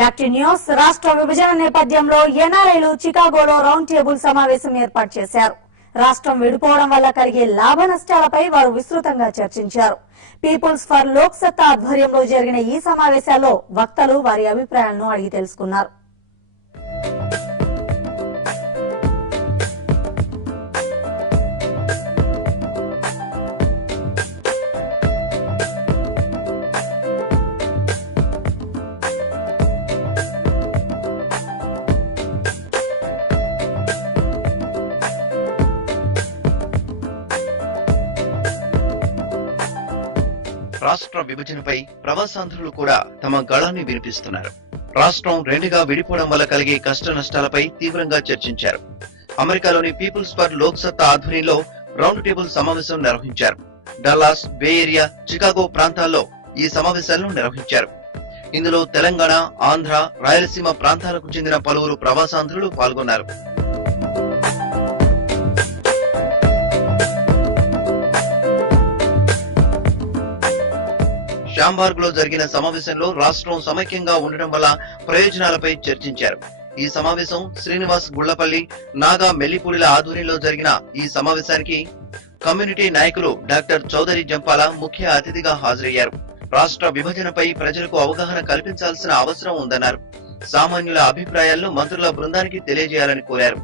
Back to news. రాష్ట్ర విభజన నేపథ్యంలో ఎన్ఆర్ఐలు చికాగోలో రౌండ్ టేబుల్ సమావేశం ఏర్పాటు చేశారు. రాష్ట్రం విడిపోవడం వల్ల కలిగే లాభ నష్టాలపై వారు విస్తృతంగా చర్చించారు. పీపుల్స్ ఫర్ లోక్ సత్తా ఆధ్వర్యంలో జరిగిన ఈ సమావేశాల్లో వక్తలు వారి అభిప్రాయాలను అడిగి తెలుసుకున్నారు. రాష్ట్ర విభజనపై ప్రవాసాంధ్రులు కూడా తమ గళాన్ని వినిపిస్తున్నారు. రాష్ట్రం రెండుగా విడిపోవడం వల్ల కలిగే కష్ట నష్టాలపై తీవ్రంగా చర్చించారు. అమెరికాలోని పీపుల్స్ ఫర్ లోక్ సత్తా ఆధ్వర్యంలో రౌండ్ టేబుల్ సమావేశం నిర్వహించారు. డల్లాస్, బే ఏరియా, చికాగో ప్రాంతాల్లో ఈ సమావేశాలను నిర్వహించారు. ఇందులో తెలంగాణ, ఆంధ్ర, రాయలసీమ ప్రాంతాలకు చెందిన పలువురు ప్రవాసాంధ్రులు పాల్గొన్నారు. షాంబార్గ్ లో జరిగిన సమావేశంలో రాష్ట్రం సమైక్యంగా ఉండడం వల్ల ప్రయోజనాలపై చర్చించారు. ఈ సమావేశం శ్రీనివాస్ గుళ్లపల్లి, నాగా మెల్లిపూడిల ఆధ్వర్యంలో జరిగిన ఈ సమావేశానికి కమ్యూనిటీ నాయకులు డాక్టర్ చౌదరి జంపాల ముఖ్య అతిథిగా హాజరయ్యారు. రాష్ట్ర విభజనపై ప్రజలకు అవగాహన కల్పించాల్సిన అవసరం ఉందన్నారు. సామాన్యుల అభిప్రాయాలను మంత్రుల బృందానికి తెలియజేయాలని కోరారు.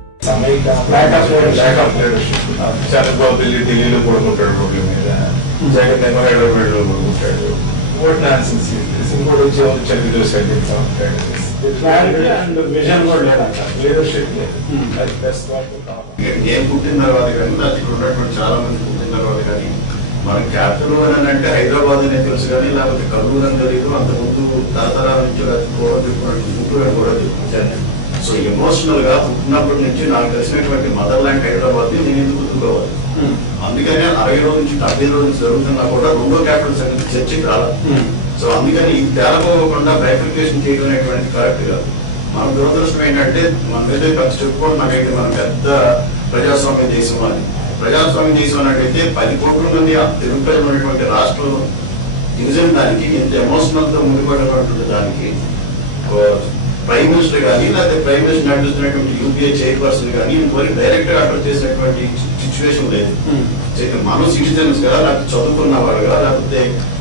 ఏం పుట్టిన తర్వాత కానీ ఇక్కడ ఉన్నటువంటి చాలా మంది పుట్టిన తర్వాత కానీ మన క్యాపిటల్ అని అంటే హైదరాబాద్ అనే తెలుసు కానీ లేకపోతే కర్నూలు అని తెలియదు. అంతకుముందు తరతరాల నుంచి గుంటూరు కూడా చెప్పుకుంటాను. సో ఎమోషనల్ గా పుట్టినప్పటి నుంచి నాకు తెలిసినటువంటి మదర్ ల్యాండ్ హైదరాబాద్ నేను ఎందుకు గుర్తుకోవాలి. అందుకనే 60 రోజుల నుంచి 70 రోజుల నుంచి జరుగుతున్నా కూడా రెండో క్యాపిటల్స్ అనేది చర్చకి రాలేదు. సో అందుకని ఇది తేలకోకుండా బైఫికేషన్ చేయడం అనేటువంటిది కరెక్ట్ కాదు. మన దురదృష్టం ఏంటంటే మన ఏదో ఖర్చు చెప్పుకోవడం నాకైతే మనం పెద్ద ప్రజాస్వామ్య దేశం అని. ప్రజాస్వామ్య దేశం అన్నట్టయితే 10 కోట్ల మంది తెలుగు ప్రజలు ఉన్నటువంటి రాష్ట్రంలో డివిజన్ దానికి ఎంత ఎమోషనల్ తో ముడిపడినటువంటి దానికి ప్రైమ్ మినిస్టర్ కానీ లేకపోతే ప్రైమ్ మినిస్టర్ నడుస్తున్నటువంటి యూపీఏ చైర్పర్సన్ కానీ ఇంకోటి డైరెక్ట్ గా అటెండ్ చేసినటువంటి సిచ్యువేషన్ లేదు. మనం సిటిజన్స్ గా లేకపోతే చదువుకున్న వాళ్ళుగా లేకపోతే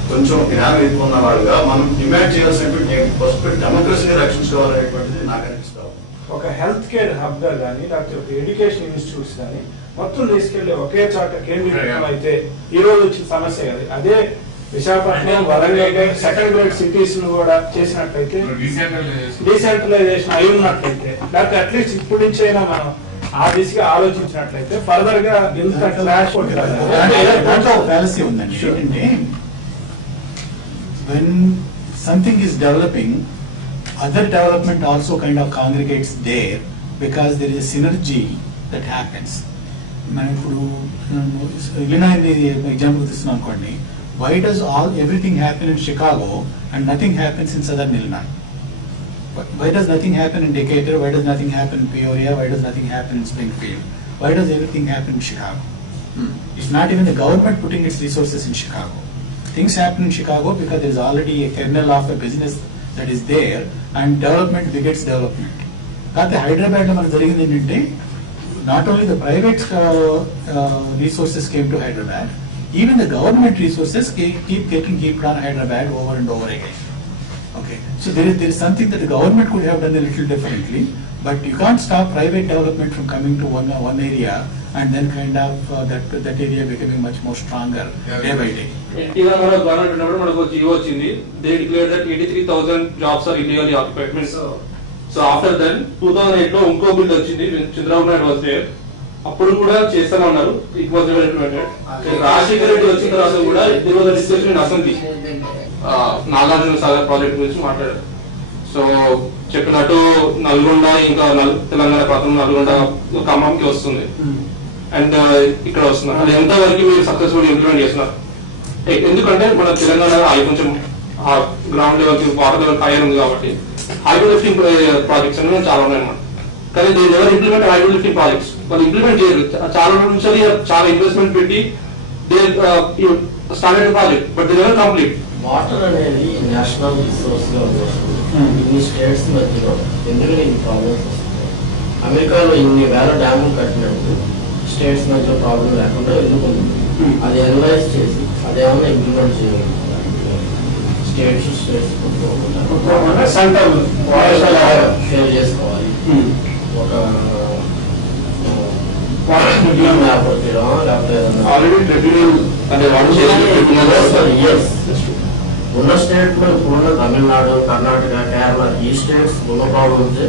కొంచెం జ్ఞానం ఎదుర్కొన్న వాళ్ళుగా మనం డిమాండ్ చేయాల్సినటువంటి ఫస్ట్ డెమోక్రసీని రక్షించుకోవాలనేటువంటిది నాకు అనిపిస్తాం. ఒక హెల్త్ కేర్ హబ్ గా కానీ లేకపోతే ఒక ఎడ్యుకేషన్ ఇన్స్టిట్యూట్స్ కానీ మొత్తం తీసుకెళ్లి ఒకే చోట కేంద్రీకృతం అయితే ఈ రోజు వచ్చిన సమస్య అది. అదే Visakhapatnam, Warangal second grade cities ను కూడా చేసినట్లయితే డీసెంట్రలైజేషన్ అయి ఉన్నట్లయితే లేకపోతే అట్లీస్ట్ ఇప్పటి నుంచి అయినా మనం ఆ దిశగా ఆలోచించినట్లయితే ఫర్దర్ గా ఇంత క్లాష్ పాలసీ ఉందండి. ఏంటంటే when something is developing, other development also kind of congregates there because there is a synergy that happens. మనం ఇప్పుడు ఇలినాయ్ ఎగ్జాంపుల్ తీసుకున్నాం అనుకోండి. Why does everything happen in Chicago and nothing happens in southern Illinois? Why does nothing happen in Decatur? Why does nothing happen in Peoria? Why does nothing happen in Springfield? Why does everything happen in Chicago? It's not even the government putting its resources in Chicago. Things happen in Chicago because there is already a kernel of a business that is there and development begets development. But Hyderabad lo manaku jarigindi entante not only the private resources came to Hyderabad, even the government resources keep on Hyderabad over and over again. Okay, so there is something that the government could have done a little differently, but you can't stop private development from coming to one area and then kind of that area becoming much more stronger day by day. Even our government number manaku GO vachindi, they declared that 83,000 jobs are illegally occupied. So after then 2008 lo unko bill vachindi, Chandrababu Naidu was there. అప్పుడు కూడా చేస్తానే ఉన్నారు. It was never implemented. Rajasekhara Reddy వచ్చిన తర్వాత కూడా there was a discussion in Assembly. Nagarjuna Sagar project గురించి మాట్లాడారు. So చెప్పినట్టు నల్గొండ ఇంకా తెలంగాణ ప్రాంతం నల్గొండ ఖమ్మంకి వస్తుంది అండ్ ఇక్కడ వస్తున్నారు. అది ఎంత వరకు మీరు సక్సెస్ఫుల్ ఇంప్లిమెంట్ చేస్తున్నారు? ఎందుకంటే మన తెలంగాణ కొంచెం ground level water level hire ఉంది కాబట్టి హైడ్రో లిఫ్టింగ్ ప్రాజెక్ట్స్ అనేవి చాలా ఉన్నాయి. కానీ they never implement hydro lifting projects. వాళ్ళు ఇంప్లిమెంట్ చేయరు. చాలా నుంచి చాలా ఇన్వెస్ట్మెంట్ పెట్టి they started project but they never complete. Water అనేది నేషనల్ రిసోర్స్ గా ఇన్ని స్టేట్స్ మధ్యలో ఎందుకు ఈ ప్రాబ్లమ్స్ వస్తున్నాయి? అమెరికాలో ఇన్ని వేల డ్యాములు కట్టినప్పుడు స్టేట్స్ మధ్యలో ప్రాబ్లం లేకుండా ఎందుకు ఉంది? అది అనలైజ్ చేసి అదేమన్నా ఇంప్లిమెంట్ చేయాలి. స్టేట్స్ సేవ్ చేసుకోవాలి. ఒక ఉన్న స్టేట్ లో ఇప్పుడున్న తమిళనాడు, కర్ణాటక, కేరళ ఈ స్టేట్స్ ఉన్న problems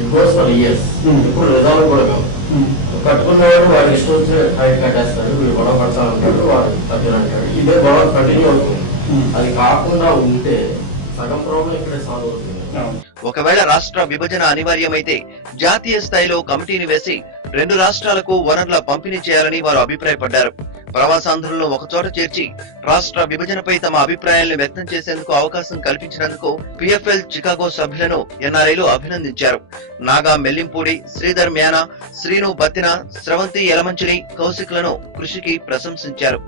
it goes for years. ఇప్పుడు రిజాల్వ్ కూడా కాదు. కట్టుకున్నవాడు వాడు ఇష్టం వచ్చే హైట్ కట్టేస్తాడు, వీడు గొడవ పడతా ఉంటాడు, వాడు తగ్గినంటాడు. ఇదే గొడవ కంటిన్యూ అవుతుంది. అది కాకుండా ఉంటే సగం ప్రాబ్లం ఇక్కడే సాల్వ్ అవుతుంది. ఒకవేళ రాష్ట్ర విభజన అనివార్యమైతే జాతీయ స్థాయిలో కమిటీని వేసి 2 రాష్ట్రాలకు వనరుల పంపిణీ చేయాలని వారు అభిప్రాయపడ్డారు. ప్రవాసాంధ్రులను ఒకచోట చేర్చి రాష్ట్ర విభజనపై తమ అభిప్రాయాలను వ్యక్తం చేసేందుకు అవకాశం కల్పించినందుకు పిఎఫ్ఎల్ చికాగో సభ్యులను ఎన్ఆర్ఐలు అభినందించారు. నాగా మెల్లింపూడి, శ్రీధర్ మ్యానా, శ్రీను బత్తిన, స్రవంతి యలమంచిలి, కౌశిక్లను కృషికి ప్రశంసించారు.